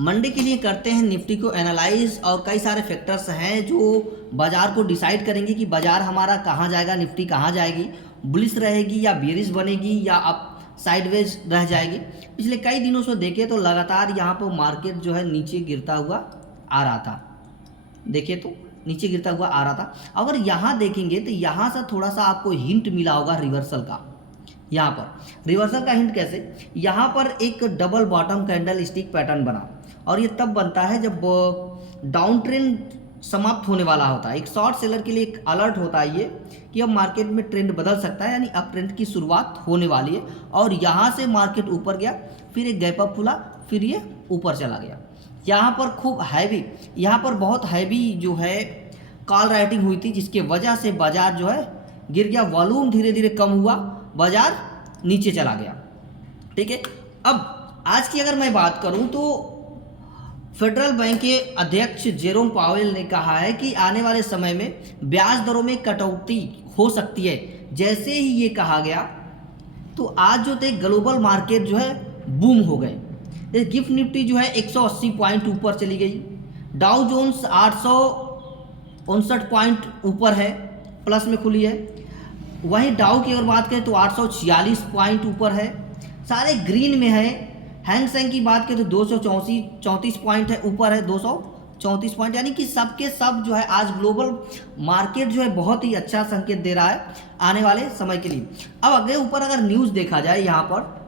Monday के लिए करते हैं निफ्टी को एनालाइज, और कई सारे फैक्टर्स हैं जो बाजार को डिसाइड करेंगे कि बाजार हमारा कहाँ जाएगा, निफ्टी कहाँ जाएगी, बुलिश रहेगी या बेरिश बनेगी या अप साइडवेज रह जाएगी। पिछले कई दिनों से देखें तो लगातार यहाँ पर मार्केट जो है नीचे गिरता हुआ आ रहा था, देखिए तो नीचे गिरता हुआ आ रहा था। अगर यहाँ देखेंगे तो यहाँ से थोड़ा सा आपको हिंट मिला होगा रिवर्सल का। यहाँ पर रिवर्सल का हिंट कैसे, यहाँ पर एक double bottom candle stick pattern बना, और ये तब बनता है जब डाउन ट्रेंड समाप्त होने वाला होता है। एक शॉर्ट सेलर के लिए एक अलर्ट होता है ये कि अब मार्केट में ट्रेंड बदल सकता है, यानी अब ट्रेंड की शुरुआत होने वाली है। और यहाँ से मार्केट ऊपर गया, फिर एक गैप अप खुला, फिर ये ऊपर चला गया। यहाँ पर खूब हैवी, यहाँ पर बहुत हैवी जो है कॉल राइटिंग हुई थी, जिसके वजह से बाजार जो है गिर गया, वॉल्यूम धीरे धीरे कम हुआ, बाजार नीचे चला गया। ठीक है, अब आज की अगर मैं बात करूं तो फेडरल बैंक के अध्यक्ष जेरोम पावेल ने कहा है कि आने वाले समय में ब्याज दरों में कटौती हो सकती है। जैसे ही ये कहा गया तो आज जो थे ग्लोबल मार्केट जो है बूम हो गए। गिफ्ट निफ्टी जो है 180 पॉइंट ऊपर चली गई, डाउ जोन्स 859 पॉइंट ऊपर है, प्लस में खुली है। वहीं डाउ की अगर बात करें तो 846 पॉइंट ऊपर है, सारे ग्रीन में है। हैंग सेंग की बात करें तो 234 पॉइंट है, ऊपर है 234 पॉइंट, यानी कि सबके सब जो है आज ग्लोबल मार्केट जो है बहुत ही अच्छा संकेत दे रहा है आने वाले समय के लिए। अब आगे ऊपर अगर न्यूज़ देखा जाए, यहाँ पर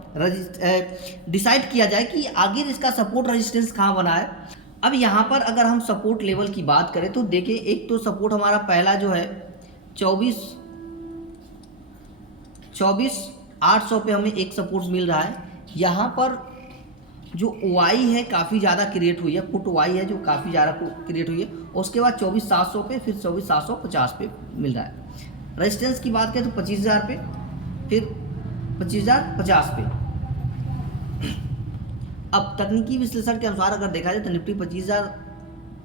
डिसाइड किया जाए कि आगे इसका सपोर्ट रेजिस्टेंस कहाँ बना है। अब यहाँ पर अगर हम सपोर्ट लेवल की बात करें तो देखिए, एक तो सपोर्ट हमारा पहला जो है 24,800 पे हमें एक सपोर्ट मिल रहा है। यहाँ पर जो वाई है काफ़ी ज़्यादा क्रिएट हुई है, पुट वाई है जो काफ़ी ज़्यादा क्रिएट हुई है। उसके बाद 24,700 पे, फिर 24,750 पे मिल रहा है। रेजिस्टेंस की बात करें तो 25,000 पे, फिर 25,050 पे। अब तकनीकी विश्लेषण के अनुसार अगर देखा जाए तो निफ्टी 25,000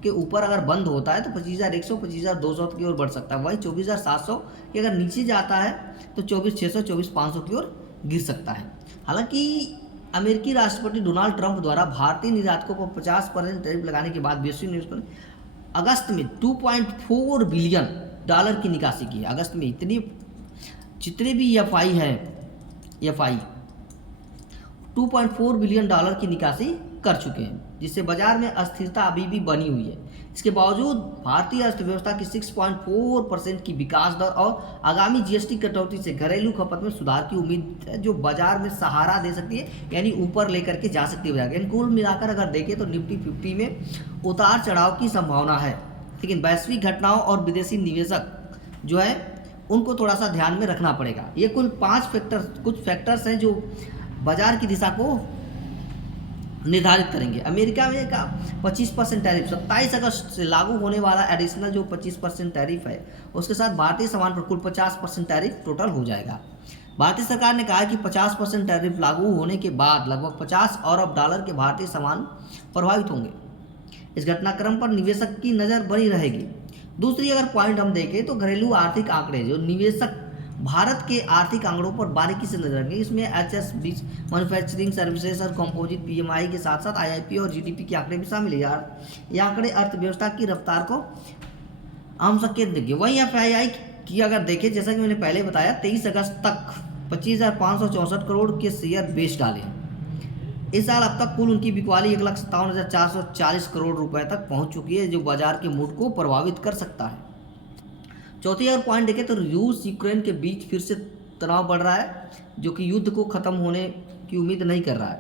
के ऊपर अगर बंद होता है तो 25,100, 25,200 की ओर बढ़ सकता है। वही 24,700 के अगर नीचे जाता है तो 24,600, 24,500 की ओर गिर सकता है। हालांकि अमेरिकी राष्ट्रपति डोनाल्ड ट्रंप द्वारा भारतीय निर्यातकों को 50% टैरिफ लगाने के बाद वैश्विक निवेशकों ने अगस्त में $2.4 बिलियन की निकासी की है। अगस्त में इतनी जितने भी एफआई है, एफआई 2.4 बिलियन डॉलर की निकासी कर चुके हैं, जिससे बाजार में अस्थिरता अभी भी बनी हुई है। इसके बावजूद भारतीय अर्थव्यवस्था की 6.4% की विकास दर और आगामी जीएसटी कटौती से घरेलू खपत में सुधार की उम्मीद है, जो बाजार में सहारा दे सकती है, यानी ऊपर लेकर के जा सकती है। यानी कुल मिलाकर अगर देखें तो निफ्टी 50 में उतार चढ़ाव की संभावना है, लेकिन वैश्विक घटनाओं और विदेशी निवेशक जो है उनको थोड़ा सा ध्यान में रखना पड़ेगा। ये कुल कुछ फैक्टर्स हैं जो बाजार की दिशा को निर्धारित करेंगे। अमेरिका में का 25% टैरिफ 27 अगस्त से लागू होने वाला एडिशनल जो 25% टैरिफ है, उसके साथ भारतीय सामान पर कुल 50% टैरिफ टोटल हो जाएगा। भारतीय सरकार ने कहा है कि 50% टैरिफ लागू होने के बाद लगभग $50 अरब के भारतीय सामान प्रभावित होंगे। इस घटनाक्रम पर निवेशक की नज़र बनी रहेगी। दूसरी अगर पॉइंट हम देखें तो घरेलू आर्थिक आंकड़े, जो निवेशक भारत के आर्थिक आंकड़ों पर बारीकी से नजर रखेंगे। इसमें एचएसबी, मैन्युफैक्चरिंग सर्विसेज और कंपोजिट पीएमआई के साथ साथ आईआईपी और जीडीपी के आंकड़े भी शामिल है। ये आंकड़े अर्थव्यवस्था की रफ्तार को आम संकेत देंगे। वहीं एफआईआई की अगर देखें, जैसा कि मैंने पहले बताया, 23 अगस्त तक 25,564 करोड़ के शेयर बेच डाले हैं। इस साल अब तक कुल उनकी बिकवाली 1,57,440 करोड़ रुपए तक पहुंच चुकी है, जो बाजार के मूड को प्रभावित कर सकता है। चौथी अगर पॉइंट देखें तो रूस यूक्रेन के बीच फिर से तनाव बढ़ रहा है, जो कि युद्ध को ख़त्म होने की उम्मीद नहीं कर रहा है।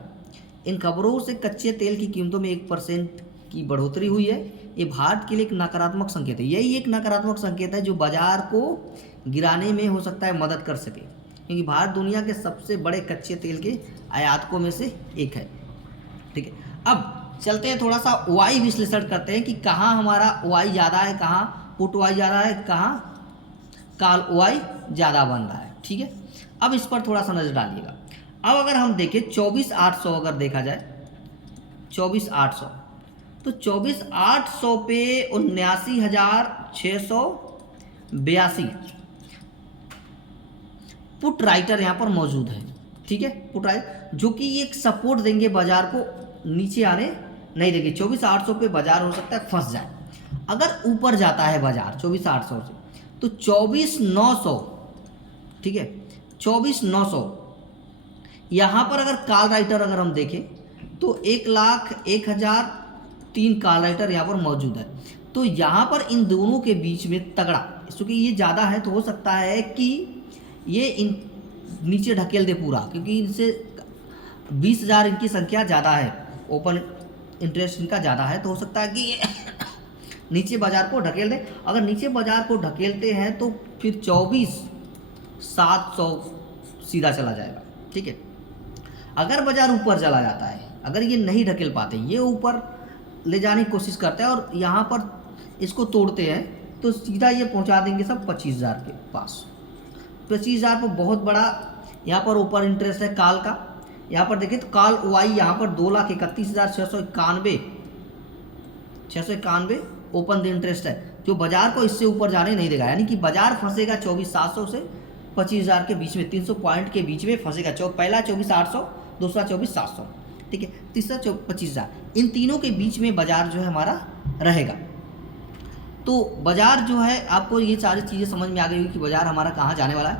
इन खबरों से कच्चे तेल की कीमतों में 1% की बढ़ोतरी हुई है। ये भारत के लिए एक नकारात्मक संकेत है। यही एक नकारात्मक संकेत है जो बाजार को गिराने में हो सकता है मदद कर सके, क्योंकि भारत दुनिया के सबसे बड़े कच्चे तेल के आयातकों में से एक है। ठीक है, अब चलते हैं थोड़ा सा वाई विश्लेषण करते हैं कि कहाँ हमारा वाई ज़्यादा है, कहाँ पुट वाई ज़्यादा है, कहाँ कॉल वाई ज़्यादा बन रहा है। ठीक है, अब इस पर थोड़ा सा नज़र डालिएगा। अब अगर हम देखें 24,800 अगर देखा जाए 24,800, तो 24,800 पे 79,682 पुट राइटर यहाँ पर मौजूद है। ठीक है, पुट राइटर जो कि एक सपोर्ट देंगे बाजार को नीचे आने नहीं देगी। 24,800 पे बाजार हो सकता है फंस जाए। अगर ऊपर जाता है बाजार 24,800 से तो 24,900, ठीक है, 24,900 यहाँ पर अगर कॉल राइटर अगर हम देखें तो 1,01,003 कॉल राइटर यहाँ पर मौजूद है। तो यहाँ पर इन दोनों के बीच में तगड़ा, क्योंकि ये ज़्यादा है तो हो सकता है कि ये इन नीचे ढकेल दे पूरा, क्योंकि इनसे 20,000 इनकी संख्या ज़्यादा है, ओपन इंटरेस्ट इनका ज़्यादा है, तो हो सकता है कि नीचे बाजार को ढकेल दे। अगर नीचे बाजार को ढकेलते हैं तो फिर 24,700 सीधा चला जाएगा, ठीक है। अगर बाजार ऊपर चला जाता है, अगर ये नहीं ढकेल पाते, ये ऊपर ले जाने की कोशिश करते हैं और यहाँ पर इसको तोड़ते हैं, तो सीधा ये पहुँचा देंगे सब 25,000 के पास। 25,000 पर बहुत बड़ा यहाँ पर ऊपर इंटरेस्ट है कॉल का। यहाँ पर देखें तो कॉल वाई यहाँ पर 2,31,691 ओपन इंटरेस्ट है, जो बाजार को इससे ऊपर जाने नहीं देगा। यानी कि बाजार फंसेगा 24,700 से 25,000 के बीच में, 300 पॉइंट के बीच में फंसेगा। पहला 24,800, दूसरा 24,700, ठीक है, तीसरा 25,000। इन तीनों के बीच में बाजार जो है हमारा रहेगा। तो बाजार जो है, आपको ये सारी चीज़ें समझ में आ गई कि बाजार हमारा कहाँ जाने वाला है।